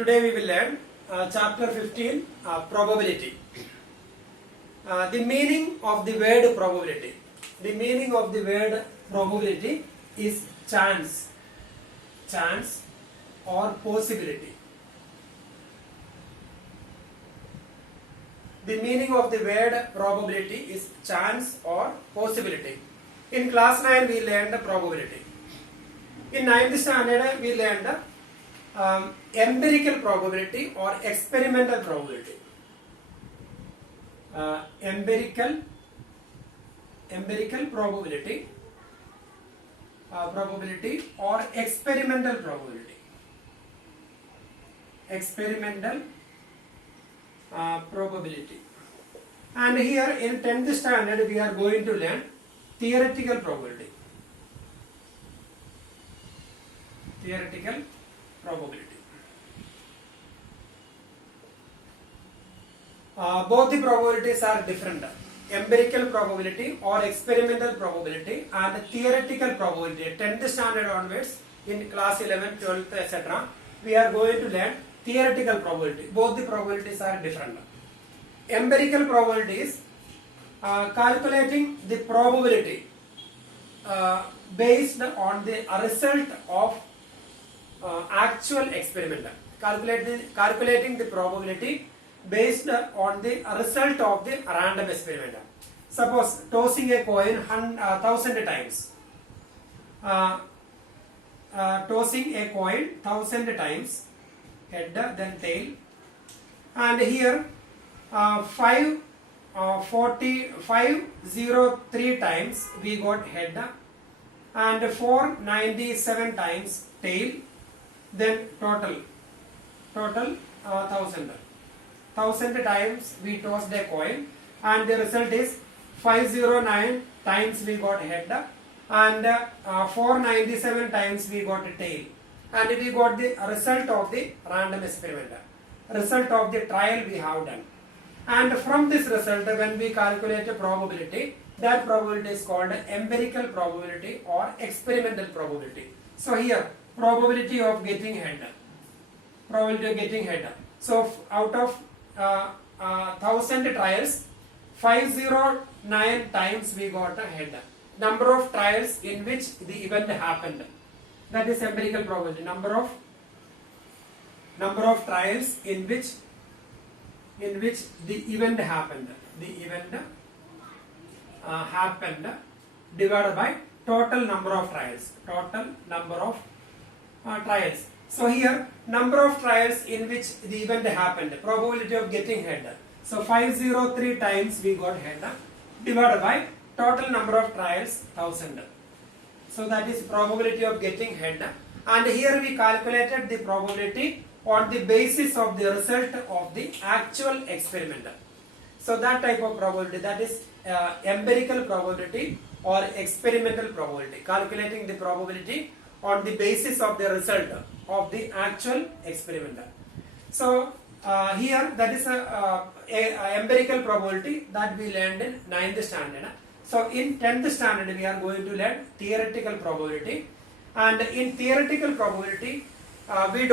Today we will learn chapter 15, probability. The meaning of the word probability. The meaning of the word probability is chance or possibility. The meaning of the word probability is chance or possibility. In class 9 we learned probability. In 9th standard we learned empirical probability or experimental probability. Empirical probability, probability or experimental probability. Experimental probability. And here in 10th standard we are going to learn theoretical probability. Theoretical probability. Both the probabilities are different. Empirical probability or experimental probability and theoretical probability. 10th standard onwards, in class 11, 12th, etc. we are going to learn theoretical probability. Both the probabilities are different. Empirical probability is calculating the probability based on the result of actual experiment. Calculating the probability based on the result of the random experiment. Suppose tossing a coin 1000 times. Tossing a coin 1000 times, head then tail, and here 503 times we got head and 497 times tail, then total 1000 times we tossed a coin and the result is 509 times we got head and 497 times we got tail, and we got the result of the random experiment, result of the trial we have done. And from this result, when we calculate a probability, that probability is called empirical probability or experimental probability. So here, probability of getting head. So out of 1000 trials, 509 times we got a head. Number of trials in which the event happened. That is empirical probability. Number of trials in which the event happened. Happened divided by total number of trials. Trials. So here, number of trials in which the event happened, probability of getting head. So 503 times we got head divided by total number of trials 1000. So that is probability of getting head. And here we calculated the probability on the basis of the result of the actual experiment. So that type of probability, that is empirical probability or experimental probability, calculating the probability on the basis of the result of the actual experiment. So here that is a empirical probability that we learned in 9th standard. So in 10th standard we are going to learn theoretical probability, and in theoretical probability we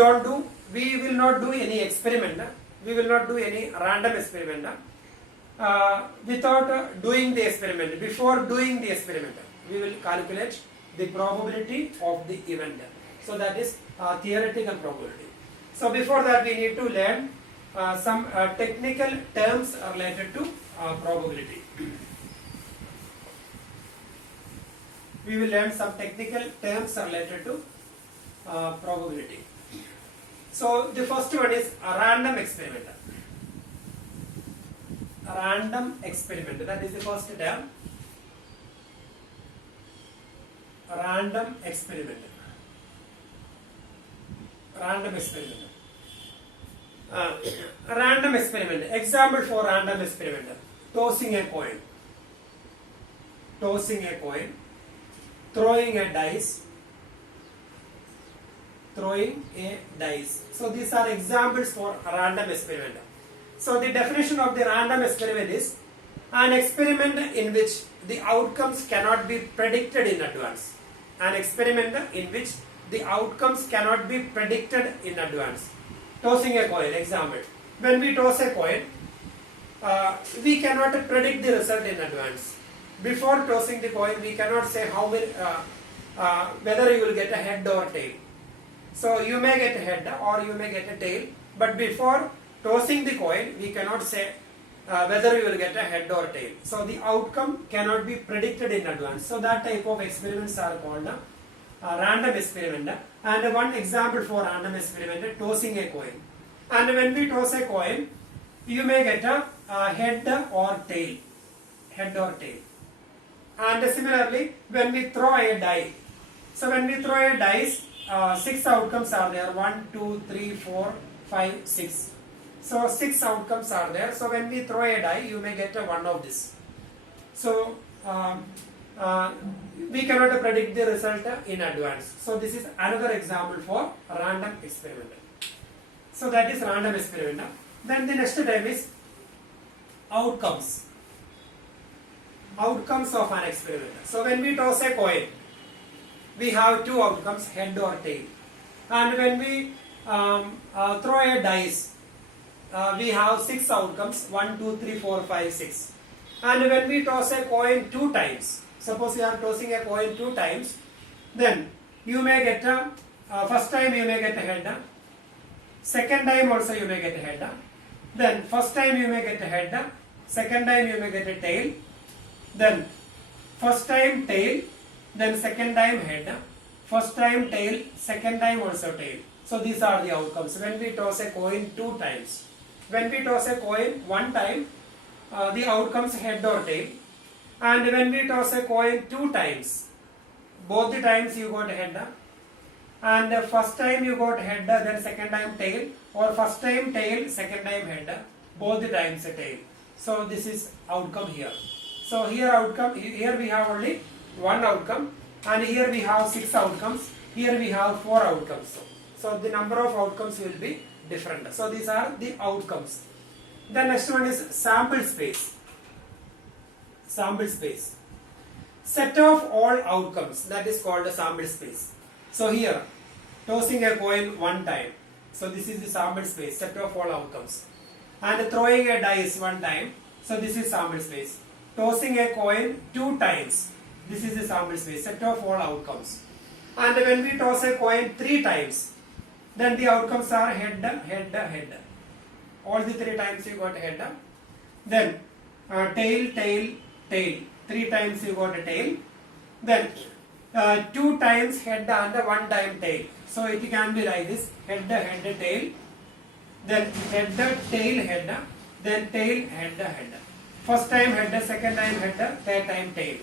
will not do any experiment, we will not do any random experiment without doing the experiment. Before doing the experiment, we will calculate the probability of the event. So that is theoretical probability. So before that we need to learn some technical terms related to probability. We will learn some technical terms related to probability. So the first one is a random experiment. A random experiment, that is the first term. A random experiment. Random experiment. Random experiment. Example for random experiment: tossing a coin, throwing a dice. So these are examples for a random experiment. So the definition of the random experiment is an experiment in which the outcomes cannot be predicted in advance. An experiment in which the outcomes cannot be predicted in advance. tossing a coin. Example: when we toss a coin, we cannot predict the result in advance. Before tossing the coin, we cannot say how many, whether you will get a head or tail. So you may get a head or you may get a tail, but before tossing the coin, we cannot say whether you will get a head or tail. So the outcome cannot be predicted in advance. So that type of experiments are called random experiment. And one example for random experiment, tossing a coin. And when we toss a coin, you may get a head or tail. Head or tail. And similarly, when we throw a die. So when we throw a dice, 6 outcomes are there. 1, 2, 3, 4, 5, 6. So 6 outcomes are there. So when we throw a die, you may get one of this. So we cannot predict the result in advance. So this is another example for random experiment. So that is random experiment. Then the next type is outcomes. Outcomes of an experiment. So when we toss a coin, we have 2 outcomes, head or tail. And when we throw a dice, we have 6 outcomes, 1, 2, 3, 4, 5, 6. And when we toss a coin 2 times, suppose you are tossing a coin 2 times, then you may get first time you may get a head, second time also you may get a head, then first time you may get a head, second time you may get a tail, then first time tail, then second time head, first time tail, second time also tail. So these are the outcomes when we toss a coin 2 times. When we toss a coin 1 time, the outcomes head or tail. And when we toss a coin 2 times, both the times you got head, and first time you got head, then second time tail, or first time tail, second time head, both the times a tail. So this is outcome here. So here we have only 1 outcome, and here we have 6 outcomes, here we have 4 outcomes. So the number of outcomes will be different. So these are the outcomes. The next one is sample space. Sample space. Set of all outcomes, that is called a sample space. So here, tossing a coin 1 time. So this is the sample space, set of all outcomes. And throwing a dice 1 time. So this is sample space. Tossing a coin 2 times. This is the sample space, set of all outcomes. And when we toss a coin 3 times, then the outcomes are head, head, head. All the 3 times you got head. Then tail, tail, tail. 3 times you got a tail. Then 2 times head and 1 time tail. So it can be like this: head, head, tail. Then head, tail, head. Then tail, head, head. First time head, second time head, third time tail.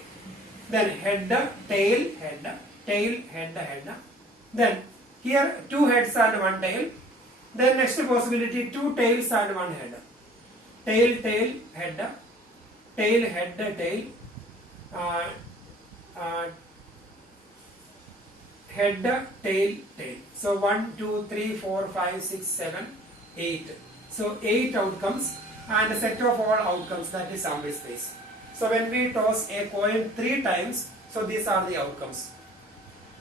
Then head, tail, head, tail, head, head. Then here 2 heads and 1 tail. Then next possibility, 2 tails and 1 head. Tail, tail, head, tail, head, tail, head, tail, tail. So 1, 2, 3, 4, 5, 6, 7, 8. So 8 outcomes and a set of all outcomes, that is sample space. So when we toss a coin 3 times, so these are the outcomes.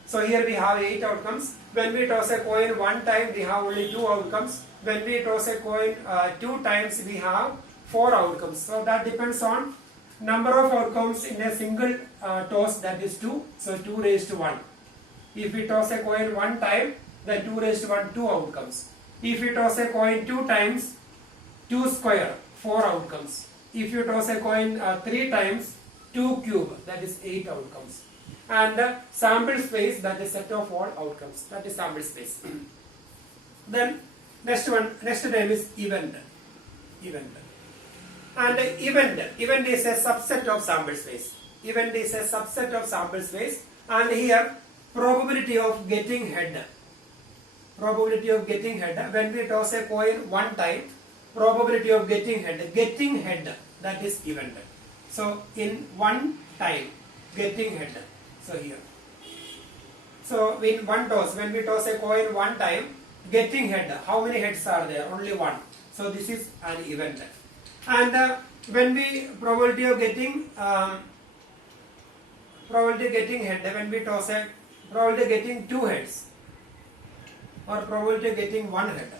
So here we have 8 outcomes. When we toss a coin 1 time, we have only 2 outcomes. When we toss a coin 2 times, we have 4 outcomes. So that depends on number of outcomes in a single toss, that is 2. So 2 raised to 1. If we toss a coin 1 time, then 2 raised to 1, 2 outcomes. If we toss a coin 2 times, 2 square, 4 outcomes. If you toss a coin 3 times, 2 cube, that is 8 outcomes. And sample space, that is set of all outcomes, that is sample space. Then next term is event. And event is a subset of sample space. Event is a subset of sample space, and here probability of getting head. Probability of getting head. When we toss a coin 1 time, probability of getting head, that is event. So in 1 time, getting head. So here. So in 1 toss, when we toss a coin 1 time, getting head, how many heads are there? Only 1. So this is an event. And when we probability of getting head, when we toss a probability of getting 2 heads, or probability of getting 1 head.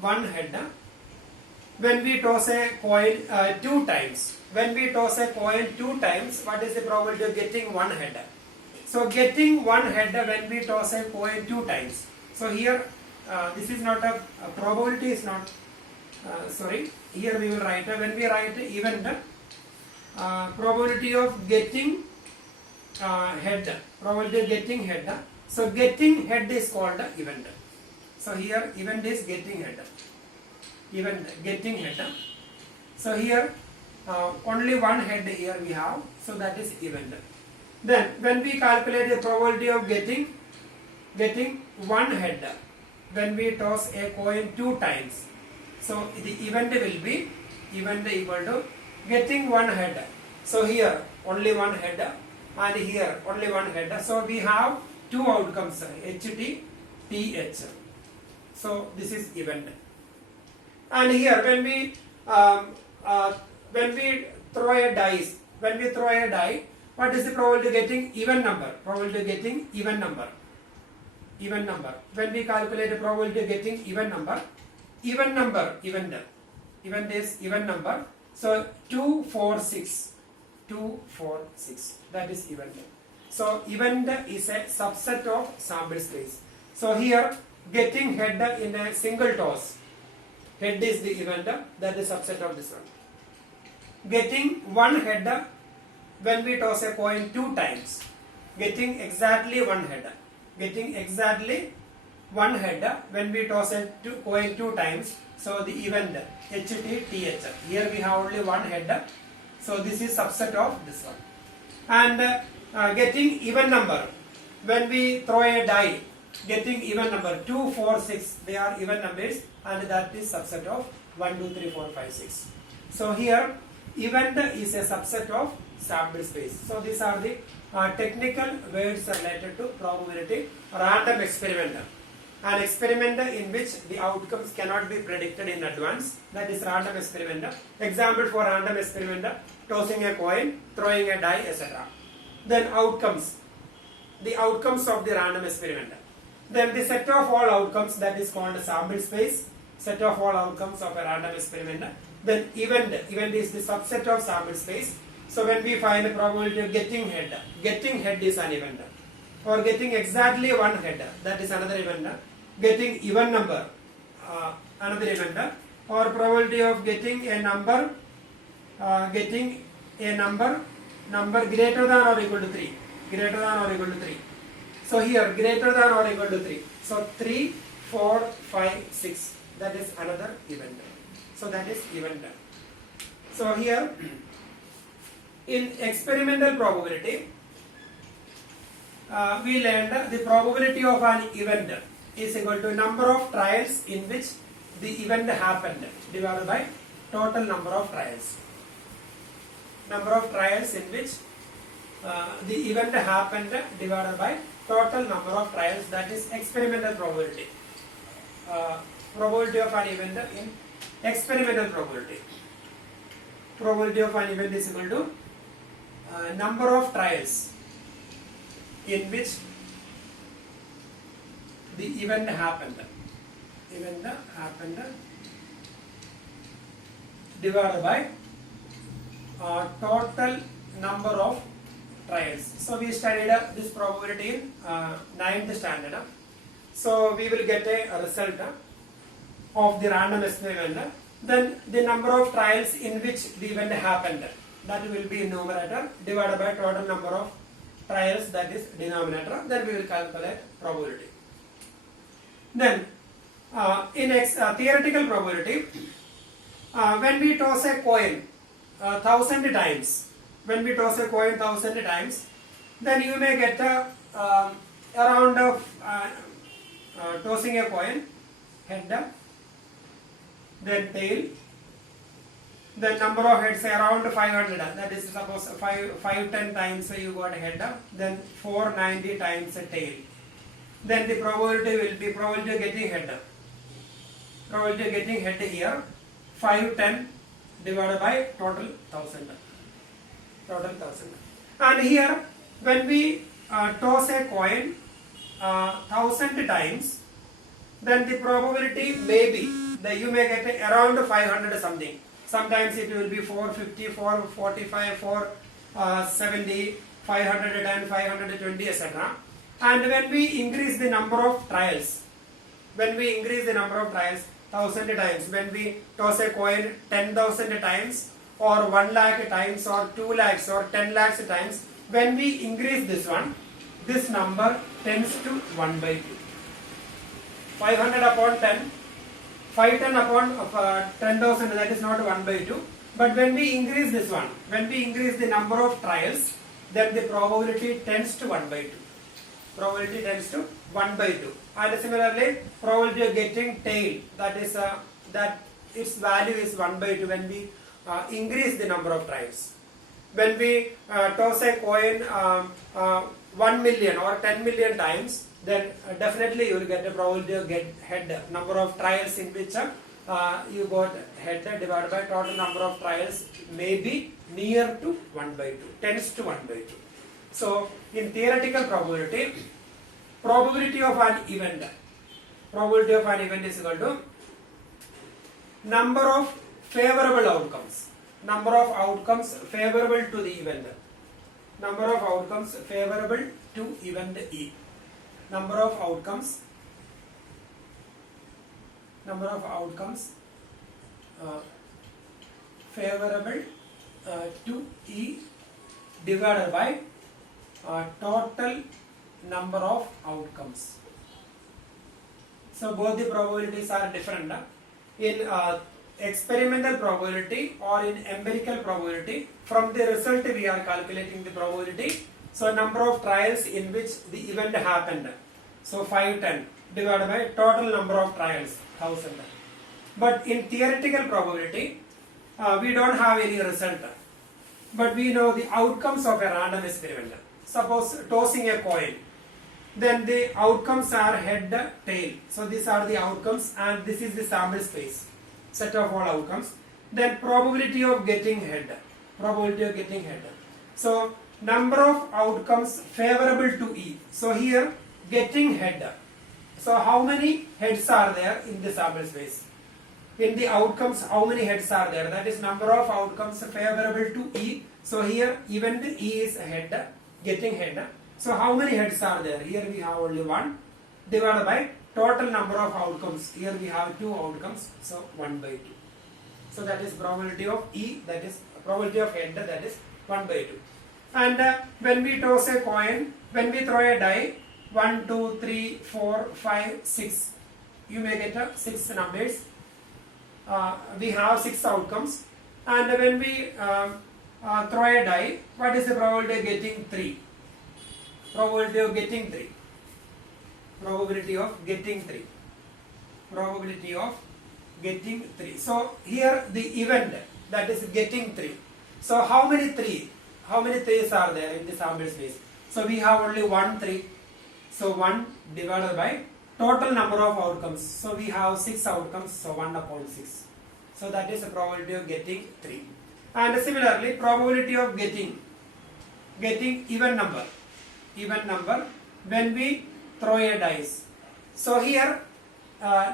one head. When we toss a coin two times, when we toss a coin two times, what is the probability of getting one head? So getting one head when we toss a coin two times. So here this is not a probability is not sorry. Here we will write when we write event probability of getting head. Probability of getting head. So getting head is called event. So here event is getting head. Event getting head. So here only one head here we have. So that is event. Then when we calculate the probability of getting one head when we toss a coin two times. So the event will be event equal to getting one head. So here only one head and here only one head. So we have two outcomes HT, TH. So this is event. And here when we throw a dice, what is the probability of getting even number? Probability of getting even number. Even number. When we calculate the probability of getting even number, event is even number. So 2, 4, 6. 2, 4, 6. That is event. So event is a subset of sample space. So here getting head in a single toss. Head is the event, that is subset of this one. Getting one head when we toss a coin two times. Getting exactly one head. Getting exactly one head when we toss a coin two times. So the event HT, TH. Here we have only one head. So this is subset of this one. And getting even number when we throw a die. Getting even number 2, 4, 6. They are even numbers and that is subset of 1, 2, 3, 4, 5, 6. So here event is a subset of sample space. So these are the technical words related to probability. Random experiment. An experiment in which the outcomes cannot be predicted in advance. That is random experiment. Example for random experiment: tossing a coin, throwing a die, etc. Then outcomes. The outcomes of the random experiment. Then the set of all outcomes, that is called sample space. Set of all outcomes of a random experiment. Then event is the subset of sample space. So when we find the probability of getting head is an event. Or getting exactly one head, that is another event. Getting even number, another event. Or probability of getting a number greater than or equal to 3. Greater than or equal to 3. So here greater than or equal to 3. So 3, 4, 5, 6. That is another event. So that is event. So here in experimental probability, we learned the probability of an event is equal to number of trials in which the event happened divided by total number of trials. Number of trials in which the event happened divided by total number of trials, that is experimental probability. Probability of an event in experimental probability. Probability of an event is equal to number of trials in which the event happened. Divided by total number of trials. So we studied this probability in 9th standard. So we will get a result of the random experiment. Then the number of trials in which the event happened, that will be numerator, divided by total number of trials, that is denominator. Then we will calculate probability. Then in theoretical probability, when we toss a coin 1000 times, then you may get around tossing a coin, head, then tail, then number of heads around 500. That is suppose 510 times you got a head, then 490 times a tail. Then the probability will be probability of getting head. Probability of getting head here 510 divided by total 1000. And here when we toss a coin 1000 times, then the probability may be you may get around 500 something. Sometimes it will be 450, 445, 470, 510, 520, etc. And when we increase the number of trials, 1000 times, when we toss a coin 10,000 times, or 1 lakh times, or 2 lakhs, or 10 lakhs times, when we increase this one, this number tends to 1 by 2. 500 upon 10, 510 upon 10,000, that is not 1 by 2. But when we increase this one, when we increase the number of trials, then the probability tends to 1 by 2. Probability tends to 1 by 2. And similarly, probability of getting tail, that is that its value is 1 by 2 when we increase the number of trials. When we toss a coin 1 million or 10 million times, then definitely you will get a probability of get head, number of trials in which you got head divided by total number of trials may be near to 1 by 2, tends to 1 by 2. So in theoretical probability, probability of an event is equal to number of favorable outcomes, number of outcomes favorable to the event, number of outcomes favorable to event E, number of outcomes favorable to E divided by total number of outcomes. So both the probabilities are different. In experimental probability or in empirical probability, from the result we are calculating the probability. So number of trials in which the event happened, so 510 divided by total number of trials, 1000. But in theoretical probability, we don't have any result, but we know the outcomes of a random experiment. Suppose tossing a coin, then the outcomes are head, tail. So these are the outcomes, and this is the sample space, set of all outcomes. Then probability of getting head, So number of outcomes favorable to E. So here getting head. So how many heads are there in the sample space? In the outcomes, how many heads are there? That is number of outcomes favorable to E. So here event E is head, getting head. So how many heads are there? Here we have only 1 divided by total number of outcomes. Here we have 2 outcomes, so 1 by 2. So that is probability of E, that is probability of head, that is 1 by 2. And when we toss a coin, when we throw a die, 1, 2, 3, 4, 5, 6, you may get 6 numbers. We have 6 outcomes, and when we throw a die, what is the probability of getting 3? Probability of getting 3. So here the event, that is getting 3. So how many 3? How many 3s are there in the sample space? So we have only 1 3. So 1 divided by total number of outcomes. So we have 6 outcomes, so 1 upon 6. So that is the probability of getting 3. And similarly, probability of getting even number when we throw a dice. So here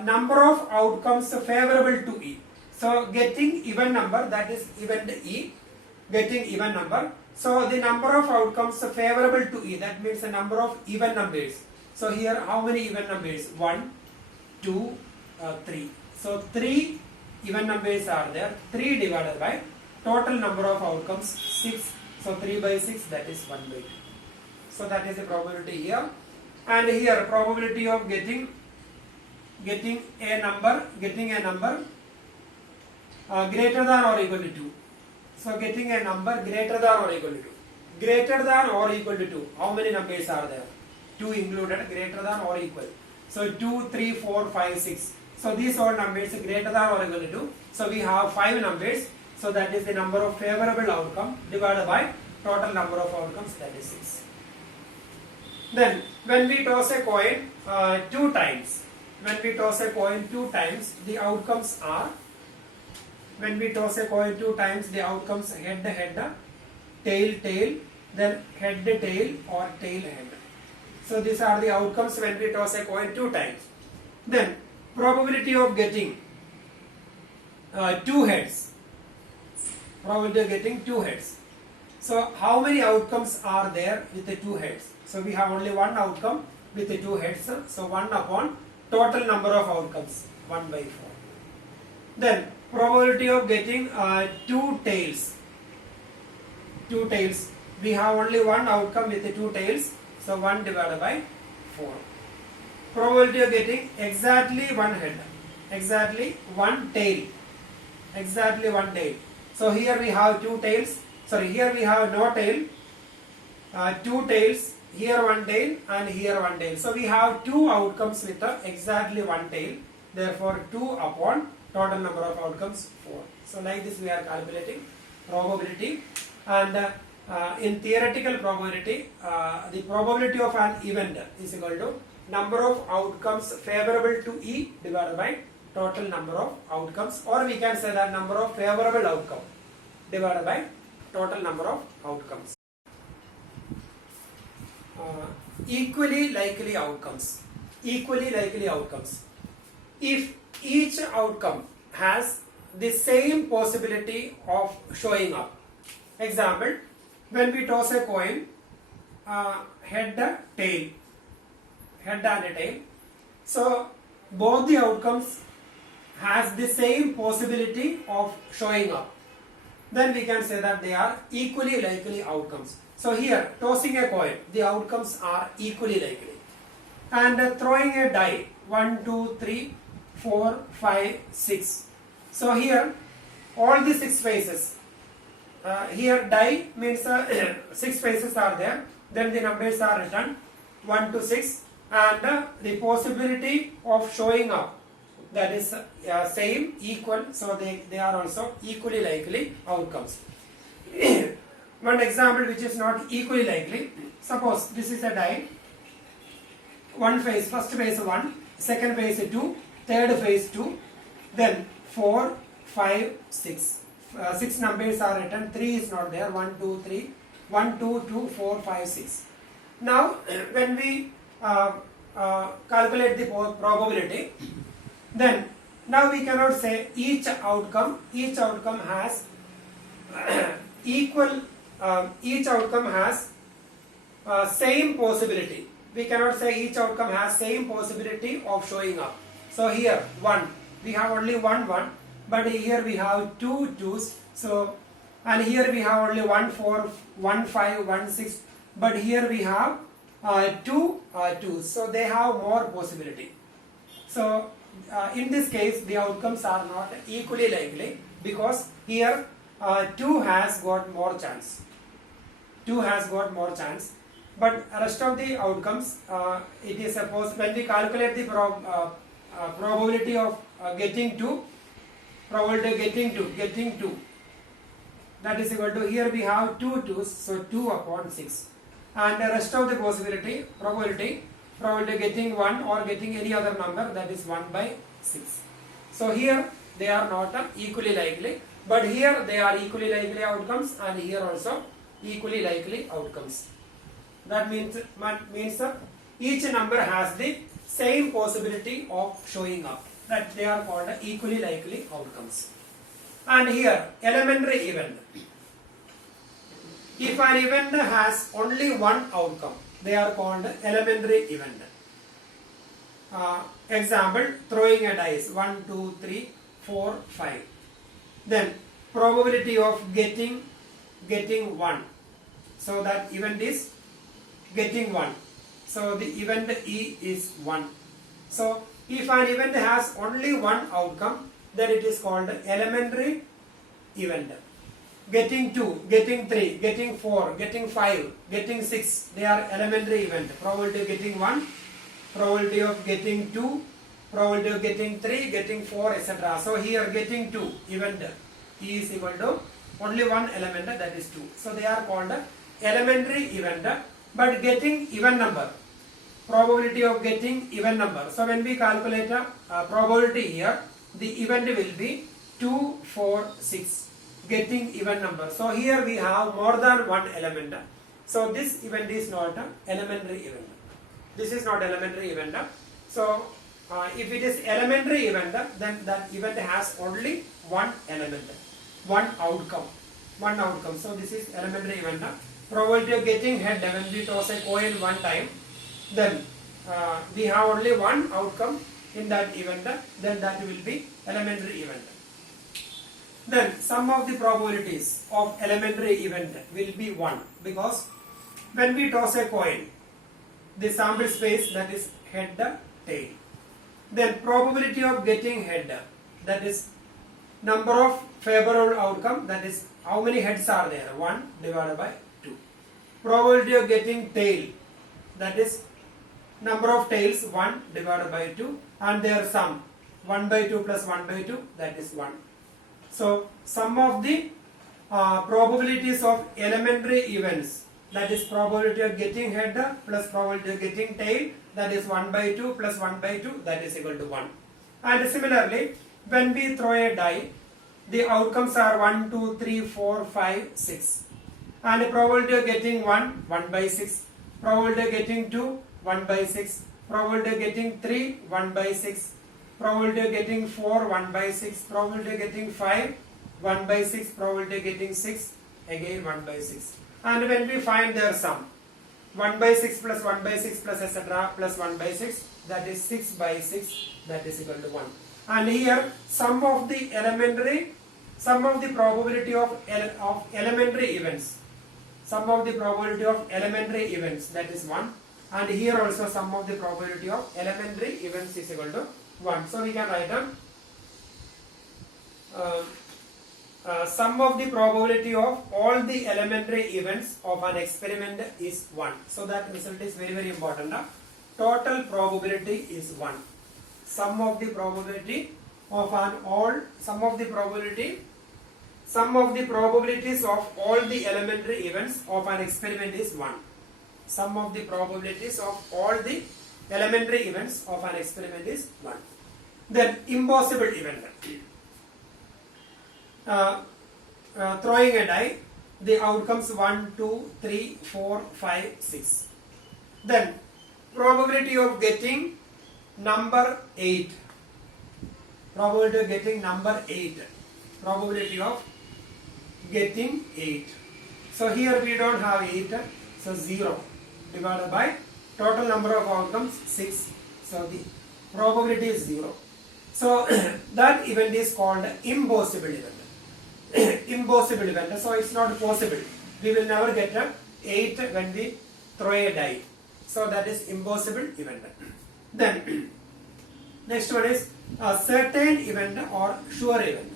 number of outcomes favorable to E. So getting even number, that is event E, getting even number. So the number of outcomes favorable to E, that means the number of even numbers. So here how many even numbers? 1, 2, 3. So 3 even numbers are there. 3 divided by total number of outcomes 6. So 3 by 6, that is 1 by 2. So that is the probability here. And here probability of getting a number greater than or equal to 2. So getting a number greater than or equal to 2. Greater than or equal to 2. How many numbers are there? 2 included, greater than or equal. So 2, 3, 4, 5, 6. So these all numbers greater than or equal to 2. So we have 5 numbers. So that is the number of favorable outcome divided by total number of outcomes, that is 6. Then when we toss a coin 2 times, the outcomes are, head, tail, then head, tail, or tail, head. So these are the outcomes when we toss a coin 2 times. Then probability of getting two heads. Probability of getting two heads. So how many outcomes are there with the two heads? So we have only one outcome with the two heads. So 1 upon total number of outcomes, 1 by 4. Then probability of getting two tails. Two tails. We have only one outcome with the two tails. So 1 divided by 4. Probability of getting exactly one head. Exactly one tail. Exactly one tail. So here we have two tails. Sorry, here we have no tail. Two tails. Here one tail and here one tail. So we have two outcomes with exactly one tail. Therefore 2 upon total number of outcomes 4. So like this we are calculating probability. And in theoretical probability, the probability of an event is equal to number of outcomes favorable to E divided by total number of outcomes, or we can say that number of favorable outcome divided by total number of outcomes. Equally likely outcomes. Equally likely outcomes. If each outcome has the same possibility of showing up. Example, when we toss a coin, head, tail, head and a tail. So both the outcomes has the same possibility of showing up. Then we can say that they are equally likely outcomes. So here, tossing a coin, the outcomes are equally likely. And throwing a die, 1, 2, 3, 4, 5, 6. So here, all the 6 faces. Here die means 6 faces are there. Then the numbers are written 1 to 6. And the possibility of showing up, that is same, equal. So they are also equally likely outcomes. One example which is not equally likely. Suppose this is a die. One phase, first phase 1, second phase 2, third phase 2, then 4, 5, 6. 6 numbers are written, 3 is not there, 1, 2, 3, 1, 2, 2, 4, 5, 6. Now when we calculate the probability, then now we cannot say each outcome has equal, each outcome has same possibility. We cannot say each outcome has same possibility of showing up. So here 1, we have only 1 1, but here we have 2 2s. So and here we have only 1 4, 1 5, 1 6, but here we have 2 2s. So they have more possibility. So in this case the outcomes are not equally likely, because here 2 has got more chance. 2 has got more chance. But rest of the outcomes, it is supposed, when we calculate the probability of getting 2, probability of getting 2, that is equal to, here we have 2 2s, so 2 upon 6. And the rest of the possibility, probability of getting 1 or getting any other number, that is 1 by 6. So here they are not equally likely, but here they are equally likely outcomes, and here also equally likely outcomes. That means each number has the same possibility of showing up. That they are called equally likely outcomes. And here, elementary event. If an event has only one outcome, they are called elementary event. Example, throwing a dice, 1, 2, 3, 4, 5. Then probability of getting 1. So that event is getting 1. So the event E is 1. So if an event has only one outcome, then it is called elementary event. Getting 2, getting 3, getting 4, getting 5, getting 6, they are elementary event. Probability of getting 1, probability of getting 2, probability of getting 3, getting 4, etc. So here getting 2 event E is equal to only one element, that is 2. So they are called elementary event. But getting even number, probability of getting even number. So when we calculate a probability here, the event will be 2, 4, 6. Getting even number. So here we have more than one element. So this event is not an elementary event. This is not elementary event. So if it is elementary event, then that event has only one element, one outcome. So this is elementary event. Probability of getting head when we toss a coin one time, then we have only one outcome in that event, then that will be elementary event. Then sum of the probabilities of elementary event will be 1, because when we toss a coin, the sample space, that is head, tail. Then probability of getting head, that is number of favorable outcome, that is how many heads are there, 1 divided by 2. Probability of getting tail, that is number of tails, 1 divided by 2, and their sum 1 by 2 plus 1 by 2, that is 1. So sum of the probabilities of elementary events, that is probability of getting head plus probability of getting tail, that is 1 by 2 plus 1 by 2, that is equal to 1. And similarly, when we throw a die, the outcomes are 1, 2, 3, 4, 5, 6. And the probability of getting 1, 1 by 6. Probability of getting 2, 1 by 6. Probability of getting 3, 1 by 6. Probability of getting 4, 1 by 6. Probability of getting 5, 1 by 6. Probability of getting 6, again 1 by 6. And when we find their sum, 1 by 6 plus 1 by 6 plus etc. plus 1 by 6, that is 6 by 6, that is equal to 1. And here sum of the probability of elementary events, that is 1. And here also sum of the probability of elementary events is equal to 1. So we can write down sum of the probability of all the elementary events of an experiment is 1. So that result is very, very important. Total probability is 1. Sum of the probabilities of all the elementary events of an experiment is 1. Sum of the probabilities of all the elementary events of an experiment is 1. Then impossible event. Throwing a die, the outcomes 1, 2, 3, 4, 5, 6. Then probability of getting number 8. Probability of getting number 8. Probability of getting 8. So here we don't have 8, so 0 divided by total number of outcomes 6. So the probability is 0. So that event is called impossible event. Impossible event. So it's not possible. We will never get a 8 when we throw a die. So that is impossible event. Then next one is a certain event or sure event.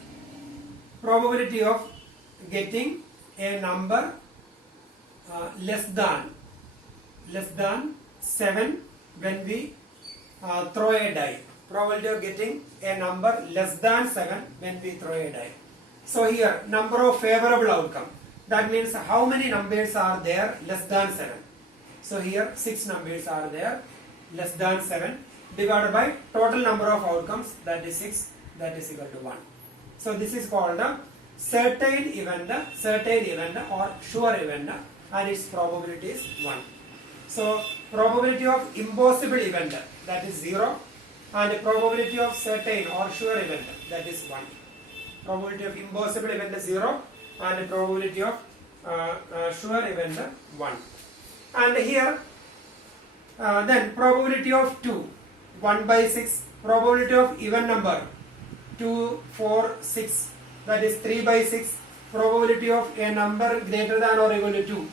Probability of getting a number less than 7 when we throw a die. Probability of getting a number less than 7 when we throw a die. So here number of favorable outcome, that means how many numbers are there less than 7. So here 6 numbers are there less than 7 divided by total number of outcomes, that is 6, that is equal to 1. So this is called a certain event or sure event, and its probability is 1. So probability of impossible event, that is 0, and probability of certain or sure event, that is 1. Probability of impossible event is 0 and probability of sure event 1. And here then probability of 2, 1 by 6. Probability of even number 2, 4, 6, that is 3 by 6. Probability of a number greater than or equal to 2,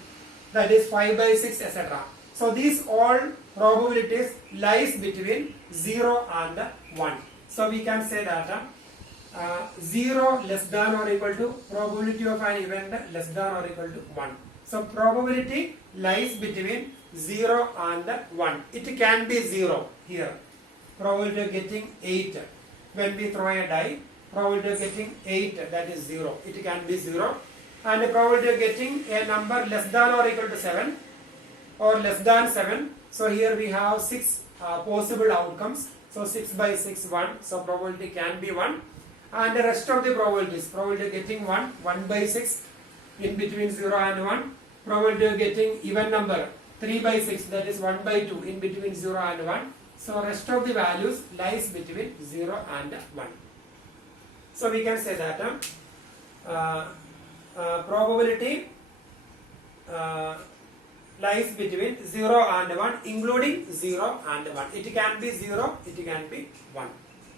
that is 5 by 6, etc. So these all probabilities lies between 0 and 1. So we can say that 0 less than or equal to probability of an event less than or equal to 1. So probability lies between 0 and 1. It can be 0 here. Probability of getting 8 when we throw a die. Probability of getting 8, that is 0. It can be 0. And the probability of getting a number less than or equal to 7 or less than 7. So here we have 6 possible outcomes. So 6 by 6, 1. So probability can be 1. And the rest of the probabilities, probability of getting 1, 1 by 6 in between 0 and 1. Probability of getting even number 3 by 6, that is 1 by 2 in between 0 and 1. So rest of the values lies between 0 and 1. So we can say that probability lies between 0 and 1, including 0 and 1. It can be 0, it can be 1.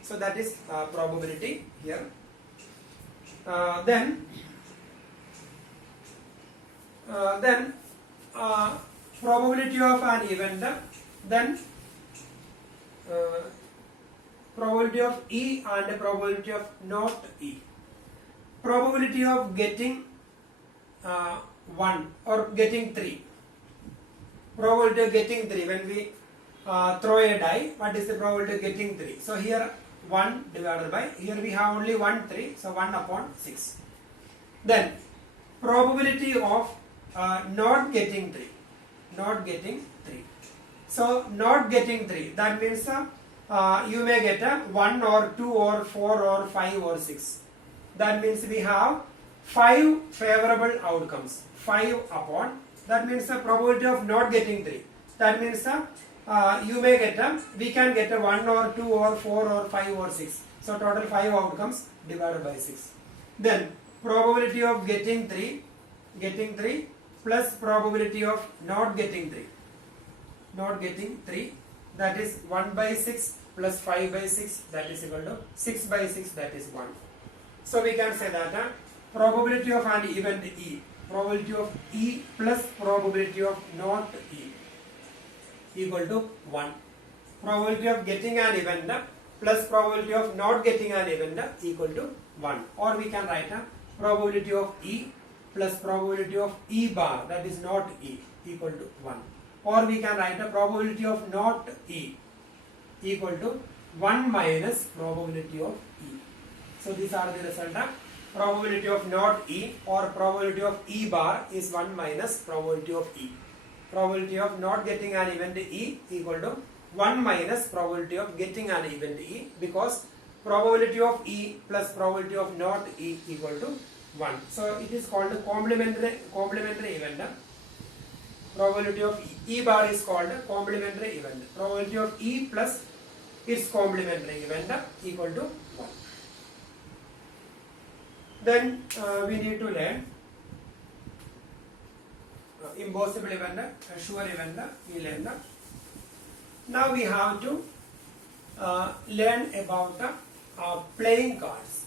So that is probability here. Then probability of an event, then probability of E and probability of not E. Probability of getting 1 or getting 3. Probability of getting 3, when we throw a die, what is the probability of getting 3? So here 1 divided by, here we have only 1 3, so 1 upon 6. Then probability of not getting 3. Not getting 3. So not getting 3, that means you may get a 1 or 2 or 4 or 5 or 6. That means we have 5 favorable outcomes. 5 upon, that means the probability of not getting 3. That means you may get we can get a 1 or 2 or 4 or 5 or 6. So total 5 outcomes divided by 6. Then probability of getting 3 plus probability of not getting 3. Not getting 3, that is 1 by 6 plus 5 by 6, that is equal to 6 by 6, that is 1. So we can say that probability of an event E, probability of E plus probability of not E equal to 1. Probability of getting an event plus probability of not getting an event equal to 1. Or we can write probability of E plus probability of E bar, that is not E, equal to 1. Or we can write a probability of not E equal to 1 minus probability of E. So these are the result. Probability of not E or probability of E bar is 1 minus probability of E. Probability of not getting an event E equal to 1 minus probability of getting an event E, because probability of E plus probability of not E equal to 1. So it is called complementary event. Probability of E bar is called complementary event. Probability of E plus its complementary event equal to 1. Then we need to learn impossible event, sure event, we learned. Now we have to learn about playing cards.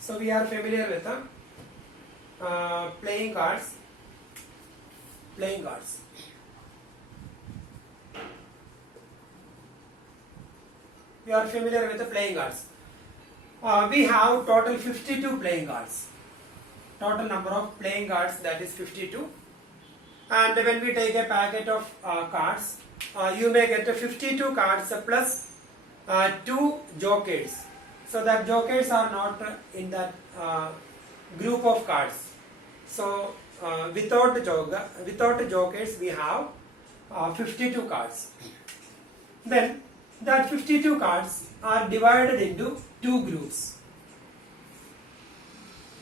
So we are familiar with playing cards. Playing cards. We are familiar with the playing cards. We have total 52 playing cards. Total number of playing cards, that is 52. And when we take a packet of cards, you may get 52 cards plus 2 jokers. So that jokers are not in that group of cards. So without jokers we have 52 cards. Then that 52 cards are divided into 2 groups.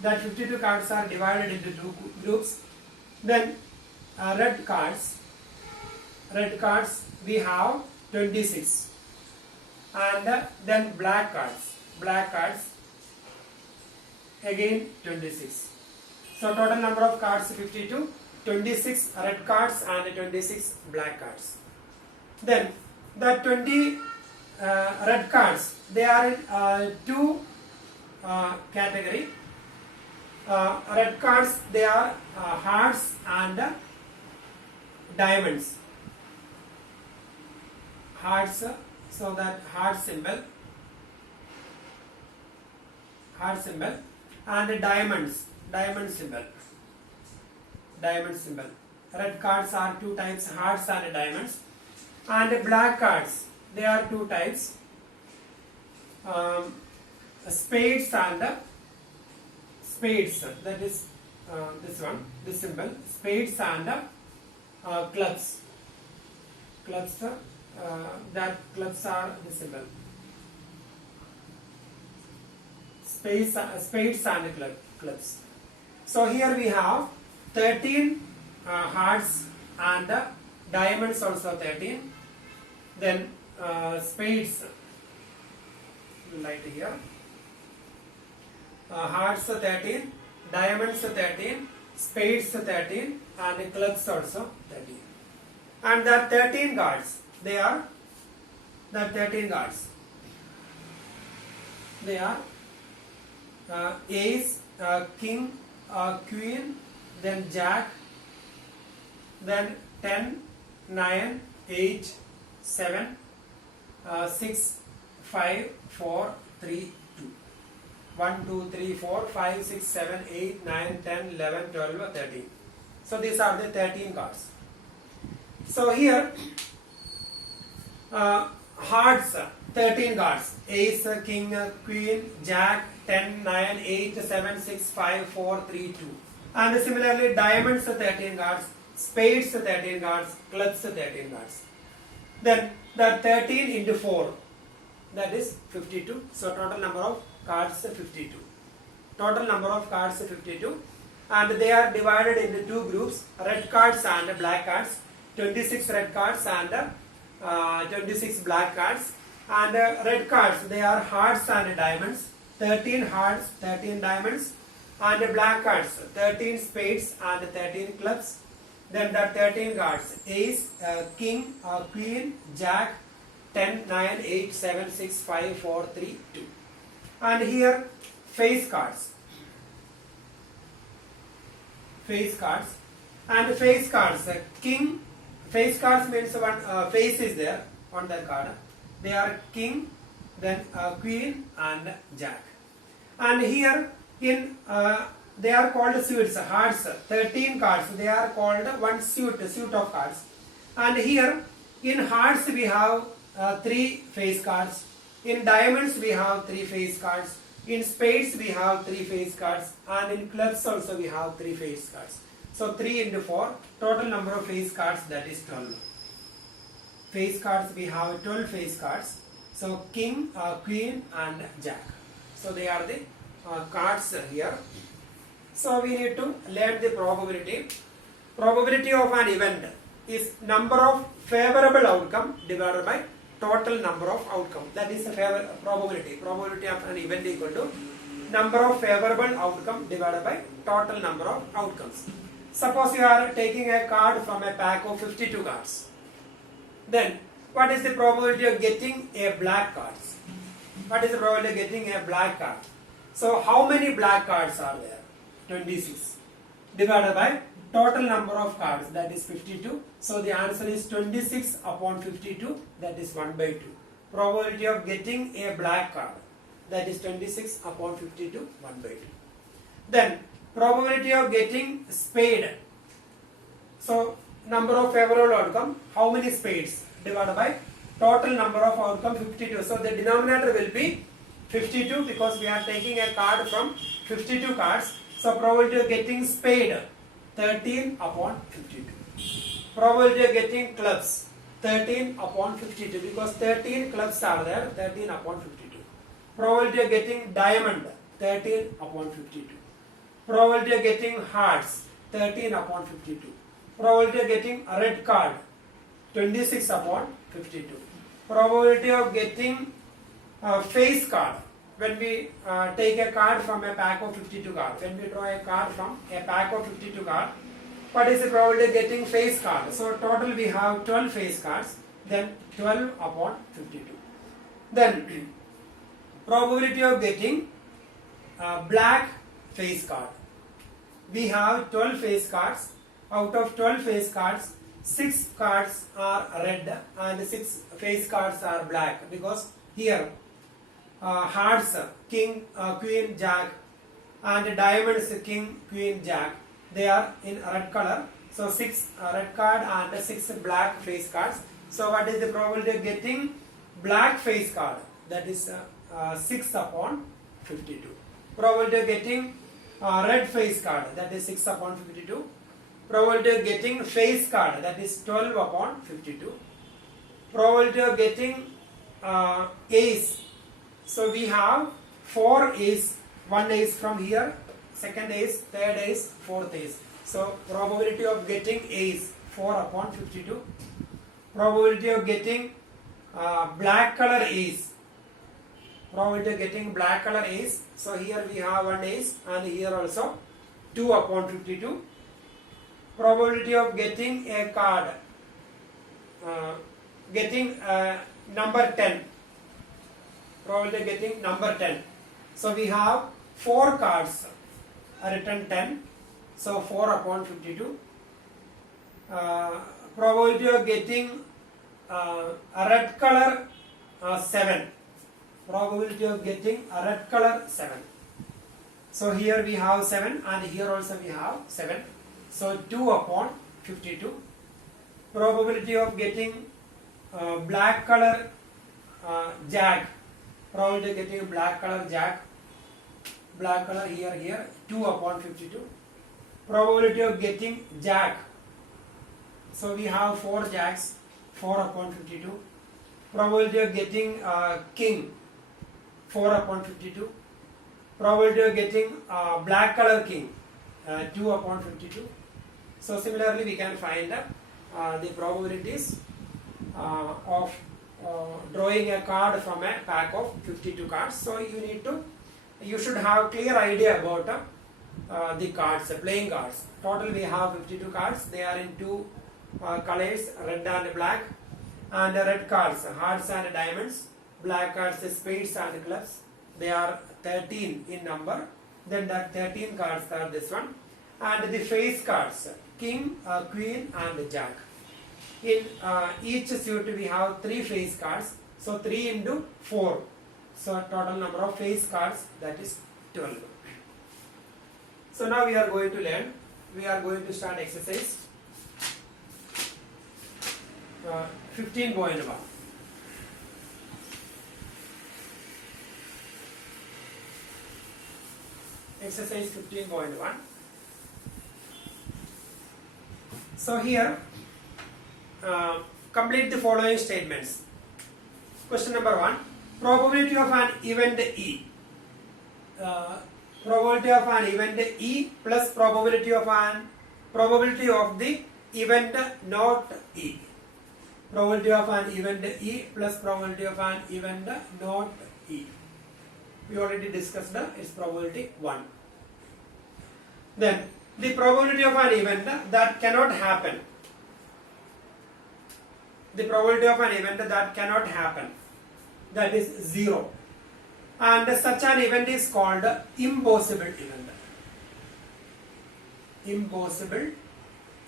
That 52 cards are divided into 2 groups. Then red cards we have 26, and then black cards again 26. So total number of cards 52, 26 red cards and 26 black cards. Then the 20 red cards, they are in 2 category. Red cards, they are hearts and diamonds. Hearts, so that heart symbol, and diamonds, diamond symbol. Red cards are 2 types, hearts and diamonds. And black cards, they are 2 types, spades and spades, that is this one, this symbol, spades and clubs. That clubs are the symbol. Spades and clubs. So here we have 13 hearts and diamonds also 13, then spades, light here, hearts 13, diamonds 13, spades 13, and clubs also 13. And the 13 cards, they are the 13 cards. They are ace, king, queen, then jack, then 10, 9, 8, 7, 6, 5, 4, 3, 2. 1, 2, 3, 4, 5, 6, 7, 8, 9, 10, 11, 12, 13. So these are the 13 cards. So here, hearts, 13 cards. Ace, king, queen, jack, 10, 9, 8, 7, 6, 5, 4, 3, 2. And similarly, diamonds, 13 cards. Spades, 13 cards. Clubs, 13 cards. Then the 13 into 4, that is 52. So total number of cards 52. Total number of cards 52. And they are divided into two groups, red cards and black cards. 26 red cards and 26 black cards. And red cards, they are hearts and diamonds. 13 hearts, 13 diamonds. And black cards, 13 spades and 13 clubs. Then the 13 cards, ace, king, queen, jack, 10, 9, 8, 7, 6, 5, 4, 3, 2. And here face cards. Face cards. And face cards, king, face cards means one face is there on that card. They are king, then queen and jack. And here in they are called suits, hearts, 13 cards. They are called one suit of cards. And here in hearts we have 3 face cards. In diamonds we have 3 face cards. In spades we have 3 face cards. And in clubs also we have 3 face cards. So 3 into 4, total number of face cards, that is 12. Face cards, we have 12 face cards. So king, queen and jack. So they are the cards here. So we need to learn the probability. Probability of an event is number of favorable outcome divided by total number of outcome. That is the probability. Probability of an event equal to number of favorable outcome divided by total number of outcomes. Suppose you are taking a card from a pack of 52 cards. Then what is the probability of getting a black card? What is the probability of getting a black card? So how many black cards are there? 26 divided by total number of cards, that is 52. So the answer is 26 upon 52, that is 1 by 2. Probability of getting a black card, that is 26 upon 52, 1 by 2. Then probability of getting spade. So number of favorable outcome, how many spades, divided by total number of outcome 52. So the denominator will be 52 because we are taking a card from 52 cards. So probability of getting spade, 13 upon 52. Probability of getting clubs, 13 upon 52 because 13 clubs are there, 13 upon 52. Probability of getting diamond, 13 upon 52. Probability of getting hearts, 13 upon 52. Probability of getting a red card, 26 upon 52. Probability of getting a face card, when we take a card from a pack of 52 cards, when we draw a card from a pack of 52 cards, what is the probability of getting face card? So total we have 12 face cards, then 12 upon 52. Then probability of getting black face card. We have 12 face cards. Out of 12 face cards, 6 cards are red and 6 face cards are black because here hearts, king, queen, jack and diamonds, king, queen, jack, they are in red color. So 6 red card and 6 black face cards. So what is the probability of getting black face card? That is 6 upon 52. Probability of getting red face card, that is 6 upon 52. Probability of getting face card, that is 12 upon 52. Probability of getting ace. So we have 4 ace, 1 ace from here, second ace, third ace, fourth ace. So probability of getting ace 4 upon 52. Probability of getting black color is, probability of getting black color is, so here we have one is and here also 2 upon 52. Probability of getting a card, getting number 10, probability of getting number 10. So we have 4 cards written 10, so 4 upon 52. Probability of getting a red color 7, probability of getting a red color 7. So here we have 7 and here also we have 7, so 2 upon 52. Probability of getting black color jack, probability of getting black color jack, black color here 2 upon 52. Probability of getting jack, so we have 4 jacks, 4 upon 52. Probability of getting king, 4 upon 52. Probability of getting black color king, 2 upon 52. So similarly we can find the probabilities of drawing a card from a pack of 52 cards. So you should have clear idea about the cards, playing cards. Total we have 52 cards. They are in 2 colors, red and black. And red cards, hearts and diamonds. Black cards, spades and clubs. They are 13 in number. Then that 13 cards are this one. And the face cards, king, queen and jack. In each suit we have 3 face cards. So 3 into 4. So total number of face cards, that is 12. So now we are going to learn. We are going to start exercise 15.1. Exercise 15.1. So here complete the following statements. Question number 1. Probability of an event E. Probability of an event E plus probability of the event not E. Probability of an event E plus probability of an event not E. We already discussed its probability 1. Then the probability of an event that cannot happen. The probability of an event that cannot happen, that is 0. And such an event is called impossible event. Impossible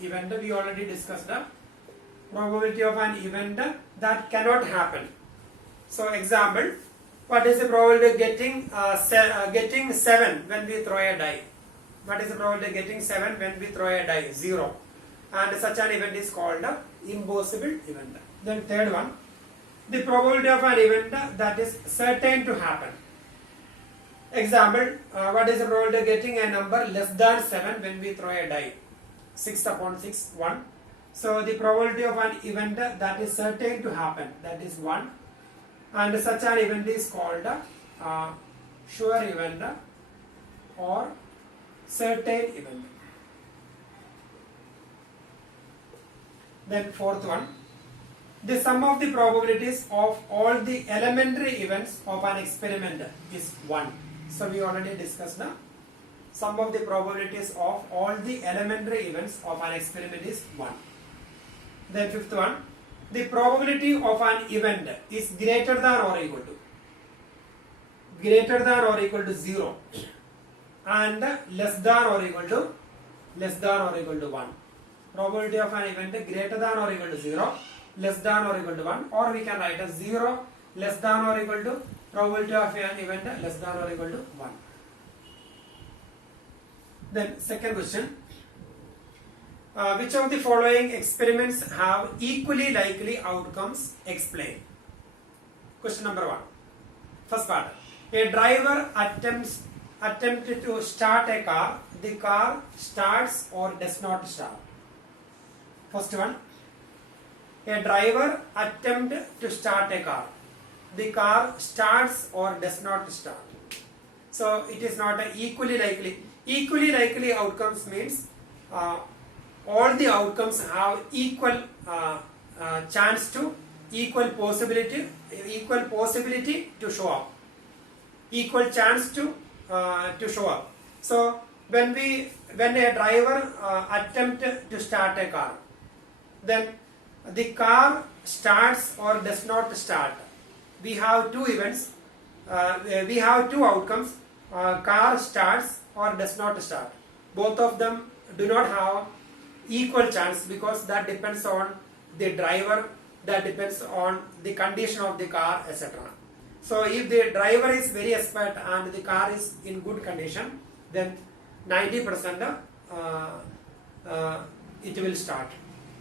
event, we already discussed the probability of an event that cannot happen. So example, what is the probability of getting 7 when we throw a die? What is the probability of getting 7 when we throw a die? 0. And such an event is called impossible event. Then third one, the probability of an event that is certain to happen. Example, what is the probability of getting a number less than 7 when we throw a die? 6 upon 6, 1. So the probability of an event that is certain to happen, that is 1. And such an event is called sure event or certain event. Then fourth one, the sum of the probabilities of all the elementary events of an experiment is 1. So we already discussed the sum of the probabilities of all the elementary events of an experiment is 1. Then fifth one, the probability of an event is greater than or equal to 0 and less than or equal to 1. Probability of an event greater than or equal to 0, less than or equal to 1, or we can write as 0, less than or equal to probability of an event less than or equal to 1. Then second question, which of the following experiments have equally likely outcomes? Explain. Question number 1. First part. A driver attempts to start a car. The car starts or does not start. First one. A driver attempts to start a car. The car starts or does not start. So it is not a equally likely. Equally likely outcomes means all the outcomes have equal chance to, equal possibility to show up, equal chance to show up. So when a driver attempt to start a car, then the car starts or does not start. We have two events. We have two outcomes. Car starts or does not start. Both of them do not have equal chance because that depends on the driver, that depends on the condition of the car, etc. So if the driver is very expert and the car is in good condition, then 90% it will start.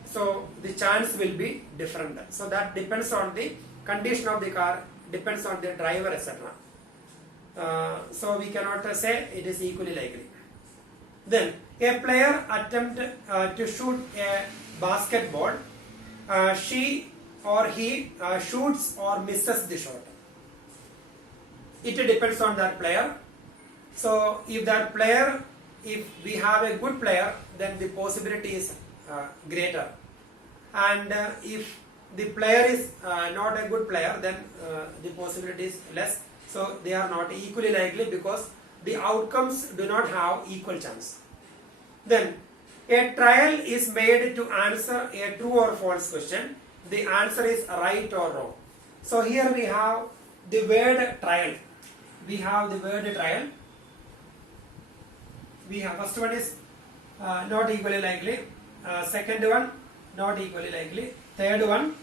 So the chance will be different. So that depends on the condition of the car, depends on the driver, etc. So we cannot say it is equally likely. Then a player attempt to shoot a basketball. She or he shoots or misses the shot. It depends on that player. So if that player, if we have a good player, then the possibility is greater. And if the player is not a good player, then the possibility is less. So they are not equally likely because the outcomes do not have equal chance. Then a trial is made to answer a true or false question. The answer is right or wrong. So here we have the word trial. We have the word trial. We have first one is not equally likely. Second one not equally likely. Third one,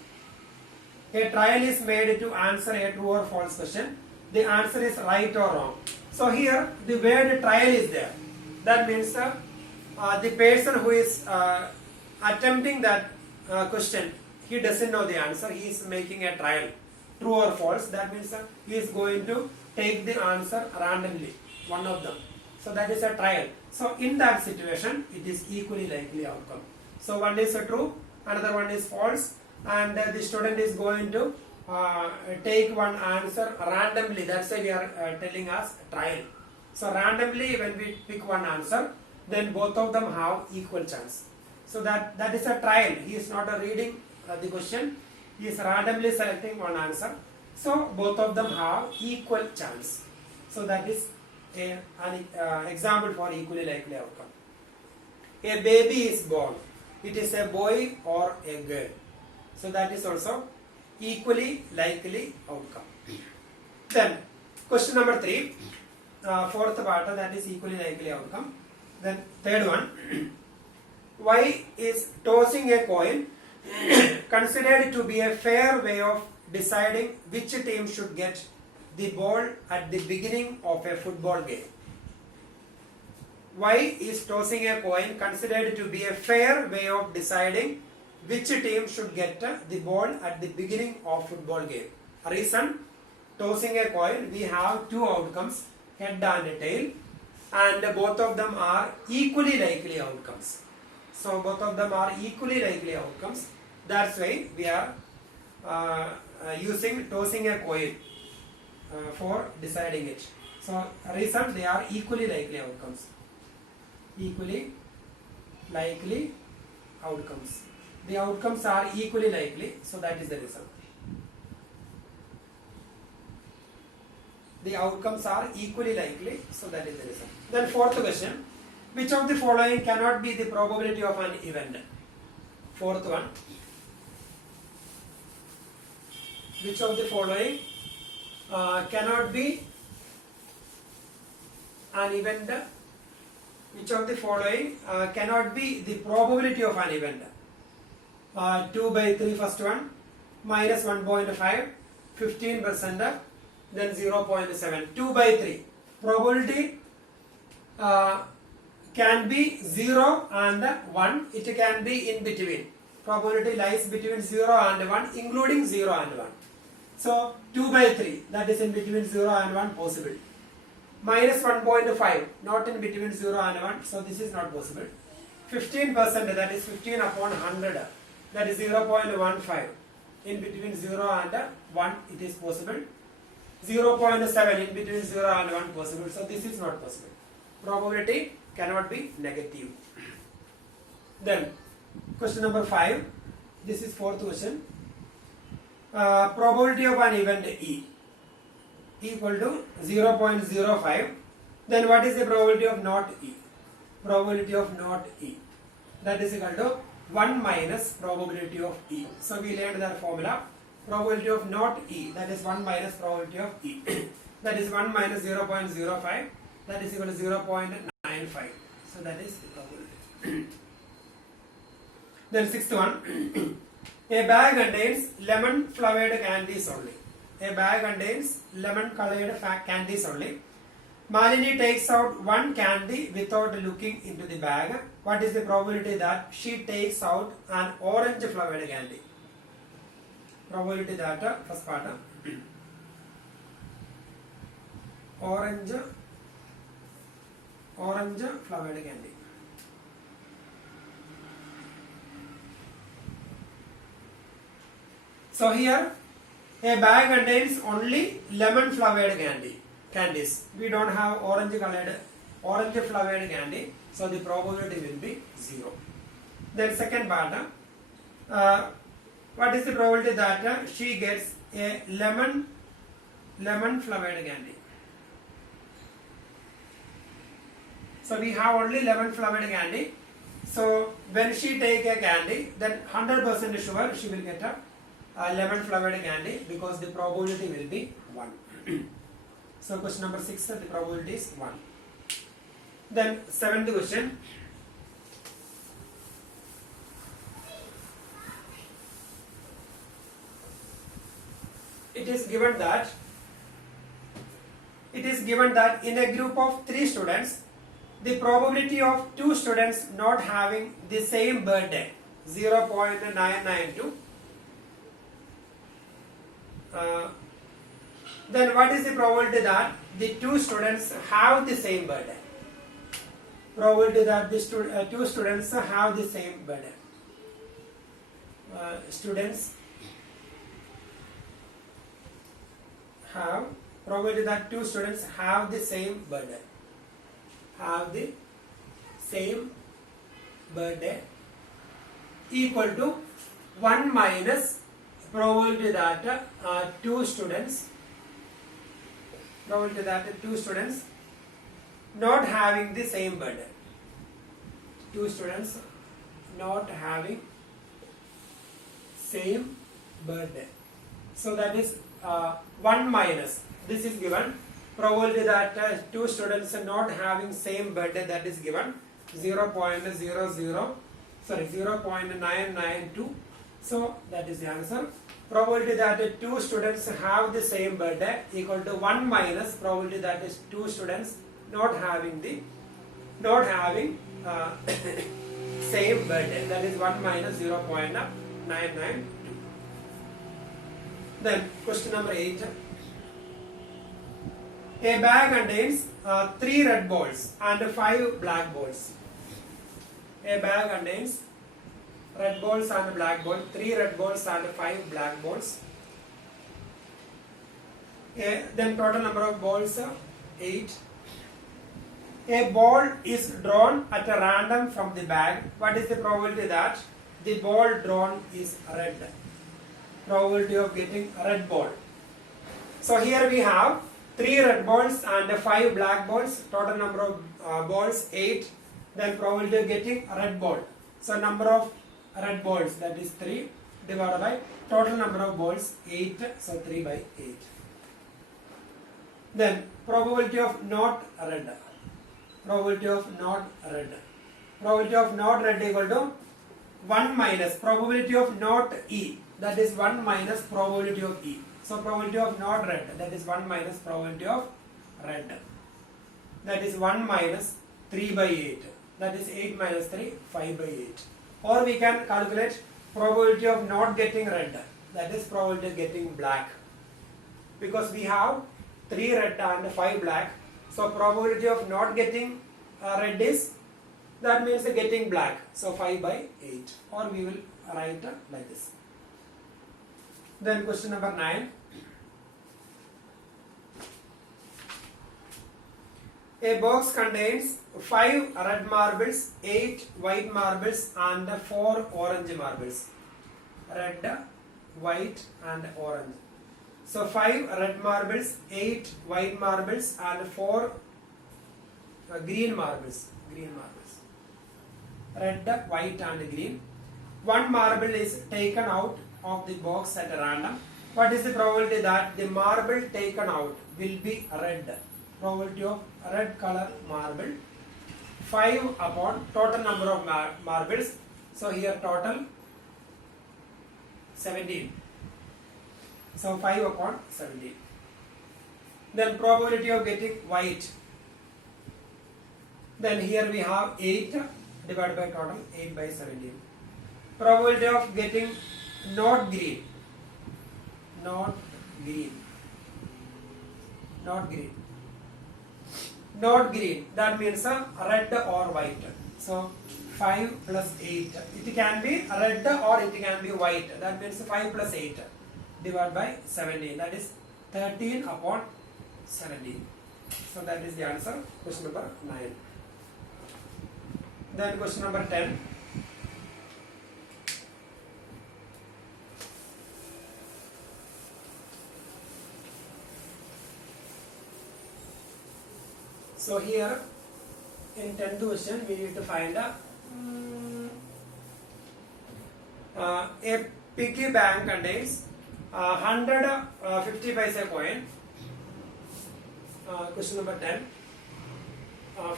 a trial is made to answer a true or false question. The answer is right or wrong. So here the word trial is there. That means the person who is attempting that question, he doesn't know the answer. He is making a trial, true or false. That means he is going to take the answer randomly, one of them. So that is a trial. So in that situation, it is equally likely outcome. So one is true, another one is false, and the student is going to take one answer randomly. That's why we are telling us trial. So randomly, when we pick one answer, then both of them have equal chance. So that is a trial. He is not reading the question. He is randomly selecting one answer. So both of them have equal chance. So that is an example for equally likely outcome. A baby is born. It is a boy or a girl. So that is also equally likely outcome. Then question number 3, fourth part, that is equally likely outcome. Then third one, why is tossing a coin considered to be a fair way of deciding which team should get the ball at the beginning of a football game? Why is tossing a coin considered to be a fair way of deciding which team should get the ball at the beginning of football game? Reason, tossing a coin, we have two outcomes, head and tail, and both of them are equally likely outcomes. So both of them are equally likely outcomes. That's why we are using tossing a coin for deciding it. So reason, they are equally likely outcomes. Equally likely outcomes. The outcomes are equally likely, so that is the reason. The outcomes are equally likely, so that is the reason. Then fourth question, which of the following cannot be the probability of an event? Fourth one, which of the following cannot be an event? Which of the following cannot be the probability of an event? 2 by 3 first one, minus 1.5, 15%, then 0.7. 2 by 3. Probability can be 0 and 1. It can be in between. Probability lies between 0 and 1, including 0 and 1. So 2 by 3, that is in between 0 and 1 possible. Minus 1.5, not in between 0 and 1, so this is not possible. 15%, that is 15 upon 100, that is 0.15. In between 0 and 1, it is possible. 0.7 in between 0 and 1 possible, so this is not possible. Probability cannot be negative. Then question number 5. This is fourth question. Probability of an event E equal to 0.05. Then what is the probability of not E? Probability of not E, that is equal to 1 minus probability of E. So we learned that formula. Probability of not E, that is 1 minus probability of E. That is 1 minus 0.05, that is equal to 0.95. So that is the probability. Then sixth one. A bag contains lemon flavored candies only. A bag contains lemon colored candies only. Malini takes out one candy without looking into the bag. What is the probability that she takes out an orange flavored candy? Probability that first part. Orange flavored candy. So here a bag contains only lemon flavored candies. We don't have orange flavored candy, so the probability will be 0. Then second part, what is the probability that she gets a lemon flavored candy? So we have only lemon flavored candy. So when she take a candy, then 100% sure she will get a lemon flavored candy because the probability will be 1. So question number 6, the probability is 1. Then seventh question. It is given that in a group of 3 students, the probability of 2 students not having the same birthday, 0.992. Then what is the probability that the 2 students have the same birthday? Probability that the 2 students have the same birthday. Probability that 2 students have the same birthday. Equal to 1 minus probability that 2 students not having the same birthday. 2 students not having same birthday. So that is 1 minus. This is given. Probability that 2 students not having same birthday, that is given 0.992. So that is the answer. Probability that 2 students have the same birthday equal to 1 minus probability that is 2 students not having same birthday, that is 1 minus 0.992. Then question number 8. A bag contains 3 red balls and 5 black balls. A bag contains red balls and black balls, 3 red balls and 5 black balls. Then total number of balls 8. A ball is drawn at a random from the bag. What is the probability that the ball drawn is red? Probability of getting a red ball. So here we have 3 red balls and 5 black balls. Total number of balls 8. Then probability of getting a red ball. So number of red balls, that is 3, divided by total number of balls 8. So 3 by 8. Then probability of not red. Probability of not red. Probability of not red equal to 1 minus probability of not E. That is 1 minus probability of E. So probability of not red, that is 1 minus probability of red. That is 1 minus 3 by 8. That is 8 minus 3, 5 by 8. Or we can calculate probability of not getting red. That is probability of getting black. Because we have 3 red and 5 black. So probability of not getting red is, that means getting black. So 5 by 8. Or we will write like this. Then question number 9. A box contains 5 red marbles, 8 white marbles and 4 orange marbles. Red, white and orange. So 5 red marbles, 8 white marbles and 4 green marbles. Red, white and green. One marble is taken out of the box at random. What is the probability that the marble taken out will be red? Probability of red color marble. 5 upon total number of marbles. So here total 17. So 5 upon 17. Then probability of getting white. Then here we have 8 divided by total 8 by 17. Probability of getting not green. Not green. That means red or white. So 5 plus 8. It can be red or it can be white. That means 5 plus 8 divided by 17. That is 13 upon 17. So that is the answer. Question number 9. Then question number 10. So here in 10th question we need to find a piggy bank contains 100 50 paisa coin. Question number 10.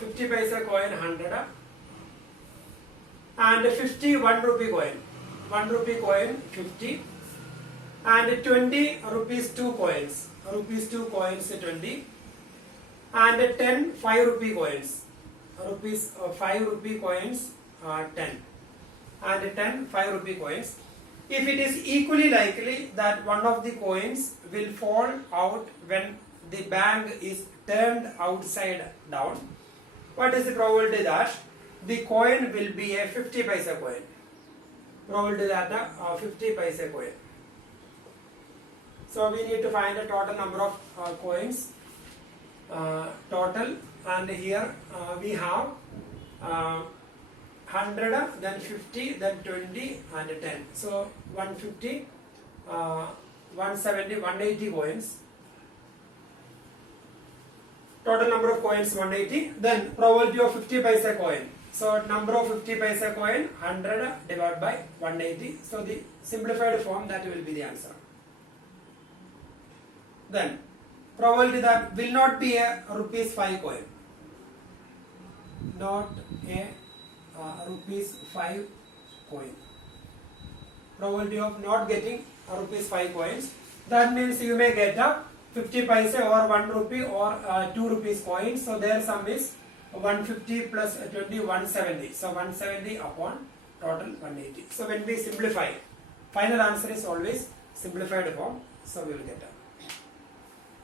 50 paisa coin 100 and 50 1 rupee coin. 1 rupee coin 50 and 20 rupees 2 coins. Rupees 2 coins 20 and 10 5 rupee coins. Rupees 5 rupee coins 10 and 10 5 rupee coins. If it is equally likely that one of the coins will fall out when the bank is turned outside down, what is the probability that the coin will be a 50 paisa coin? Probability that a 50 paisa coin. So we need to find the total number of coins. Total, and here we have 100, then 50, then 20 and 10. So 150, 170, 180 coins. Total number of coins 180. Then probability of 50 paisa coin. So number of 50 paisa coin 100 divided by 180. So the simplified form, that will be the answer. Then probability that will not be a rupees 5 coin. Not a rupees 5 coin. Probability of not getting a rupees 5 coins. That means you may get a 50 paise or 1 rupee or 2 rupees coins. So their sum is 150 plus 20, 170. So 170 upon total 180. So when we simplify, final answer is always simplified form. So we will get that.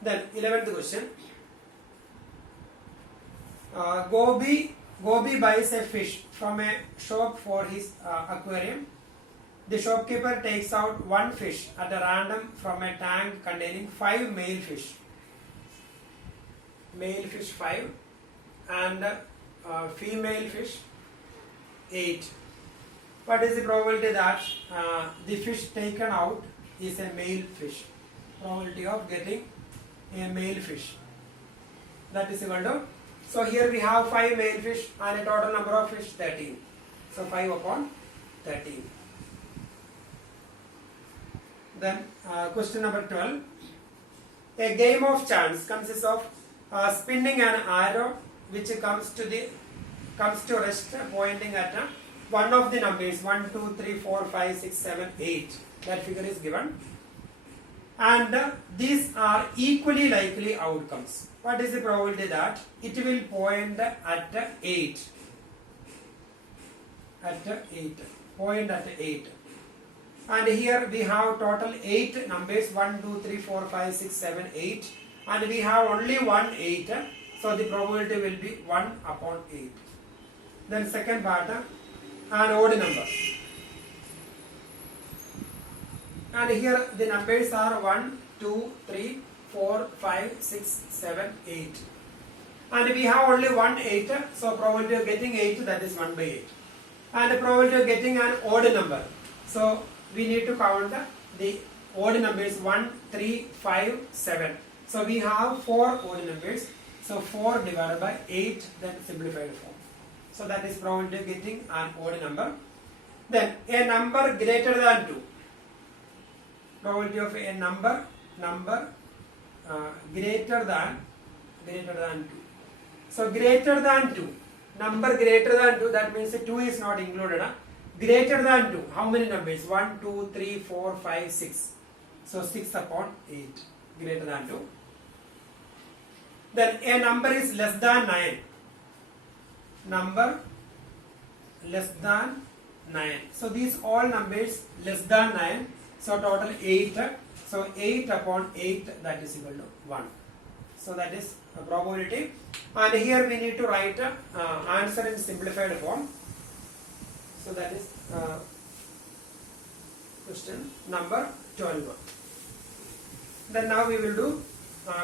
Then 11th question. Gobi buys a fish from a shop for his aquarium. The shopkeeper takes out one fish at a random from a tank containing 5 male fish. Male fish 5 and female fish 8. What is the probability that the fish taken out is a male fish? Probability of getting a male fish. That is equal to, so here we have 5 male fish and a total number of fish 13. So 5 upon 13. Then question number 12. A game of chance consists of spinning an arrow which comes to rest pointing at one of the numbers 1, 2, 3, 4, 5, 6, 7, 8. That figure is given. And these are equally likely outcomes. What is the probability that it will point at 8? Point at 8. And here we have total 8 numbers 1, 2, 3, 4, 5, 6, 7, 8. And we have only one 8. So the probability will be 1 upon 8. Then second part, an odd number. And here the numbers are 1, 2, 3, 4, 5, 6, 7, 8. and we have only one 8, so probability of getting 8, that is 1 by 8. And the probability of getting an odd number, so we need to count the odd numbers 1, 3, 5, 7. So we have 4 odd numbers, so 4 divided by 8, then simplified form. So that is probability of getting an odd number. Then a number greater than 2. Probability of a number greater than 2. So greater than 2. Number greater than 2, that means 2 is not included. Greater than 2, how many numbers? 1, 2, 3, 4, 5, 6. So 6 upon 8, greater than 2. Then a number is less than 9. Number less than 9. So these all numbers less than 9. So total 8. So 8 upon 8, that is equal to 1. So that is a probability. And here we need to write answer in simplified form. So that is question number 12. Then now we will do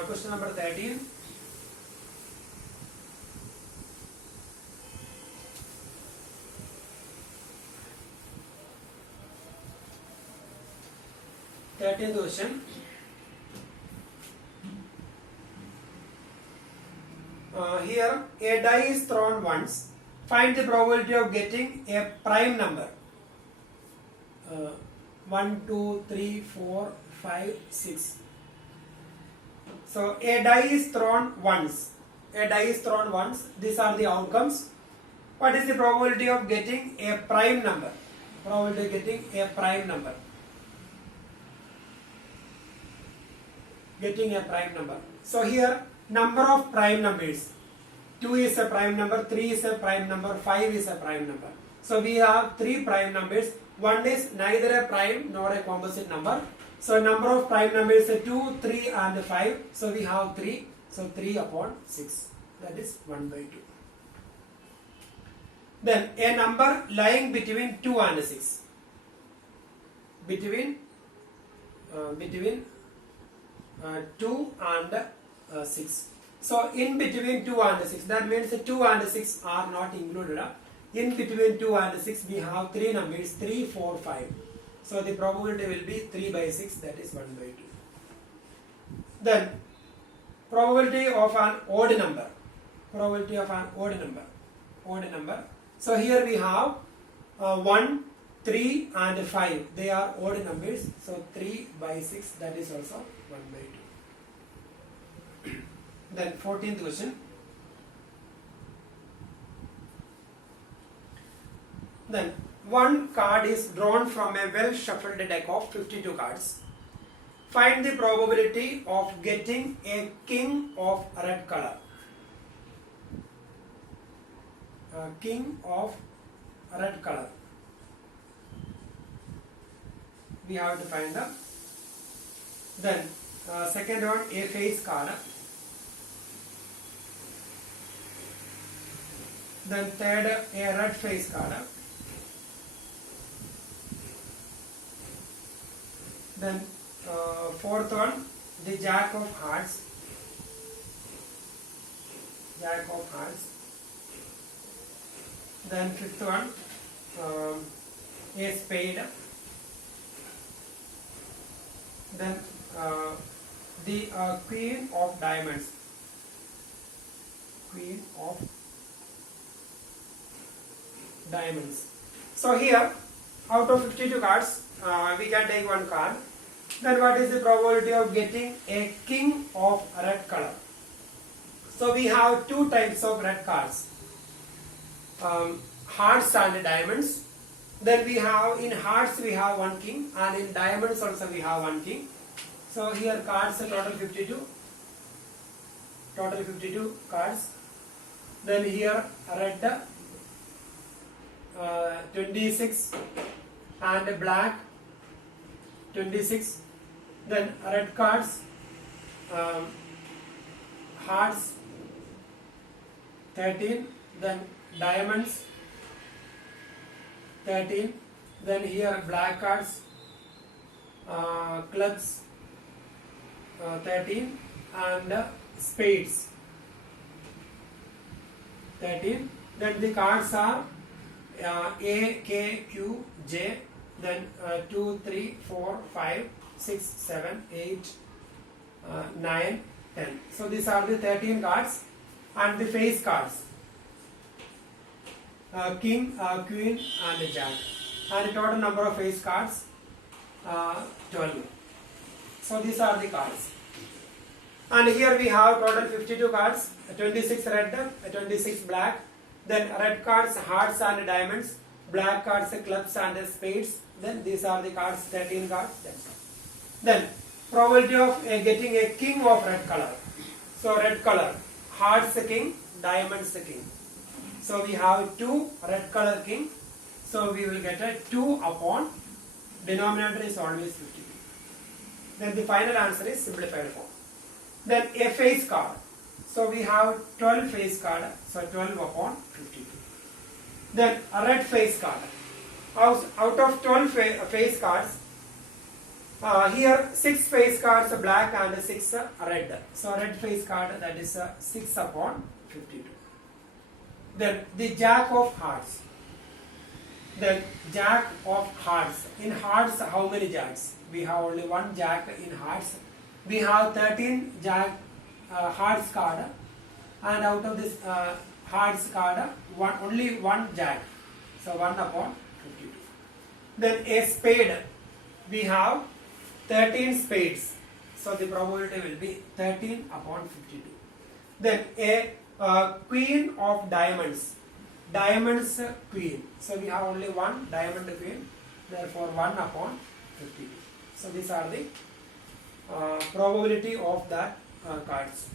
question number 13. Question. Here a die is thrown once. Find the probability of getting a prime number. 1, 2, 3, 4, 5, 6. So a die is thrown once. A die is thrown once. These are the outcomes. What is the probability of getting a prime number? Probability of getting a prime number. Getting a prime number. So here number of prime numbers. 2 is a prime number, 3 is a prime number, 5 is a prime number. So we have 3 prime numbers. One is neither a prime nor a composite number. So number of prime numbers are 2, 3 and 5. So we have 3. So 3 upon 6. That is 1 by 2. Then a number lying between 2 and 6. Between 2 and 6. So in between 2 and 6, that means 2 and 6 are not included. In between 2 and 6 we have 3 numbers, 3, 4, 5. So the probability will be 3 by 6, that is 1 by 2. Then probability of an odd number. Probability of an odd number. Odd number. So here we have 1, 3 and 5. They are odd numbers. So 3 by 6, that is also 1 by 2. Then 14th question. Then one card is drawn from a well shuffled deck of 52 cards. Find the probability of getting a king of red color. King of red color. We have to find the. Then second one, a face card. Then third, a red face card. Then fourth one, the jack of hearts. Jack of hearts. Then fifth one, a spade. Then the queen of diamonds. Queen of diamonds. So here, out of 52 cards, we can take one card. Then what is the probability of getting a king of red color? So we have two types of red cards. Hearts and diamonds. Then we have, in hearts we have one king, and in diamonds also we have one king. So here cards are total 52. Total 52 cards. Then here red 26 and black 26. Then red cards, hearts 13. Then diamonds 13. Then here black cards, clubs 13, and spades 13. Then the cards are A, K, Q, J. Then 2, 3, 4, 5, 6, 7, 8, 9, 10. So these are the 13 cards and the face cards. King, Queen and Jack. And the total number of face cards 12. So these are the cards. And here we have total 52 cards, 26 red, 26 black. Then red cards, hearts and diamonds. Black cards, clubs and spades. Then these are the cards, 13 cards. Then probability of getting a king of red color. So red color, hearts king, diamonds king. So we have 2 red color king. So we will get a 2 upon denominator is always 52. Then the final answer is simplified form. Then a face card. So we have 12 face card. So 12 upon 52. Then a red face card. Out of 12 face cards, here 6 face cards black and 6 red. So red face card, that is 6 upon 52. Then the jack of hearts. Then jack of hearts. In hearts, how many jacks? We have only 1 jack in hearts. We have 13 jack hearts card, and out of this hearts card, only 1 jack. So 1 upon 52. Then a spade. We have 13 spades. So the probability will be 13 upon 52. Then a queen of diamonds. Diamonds queen. So we have only 1 diamond queen. Therefore 1 upon 52. So these are the probability of that cards.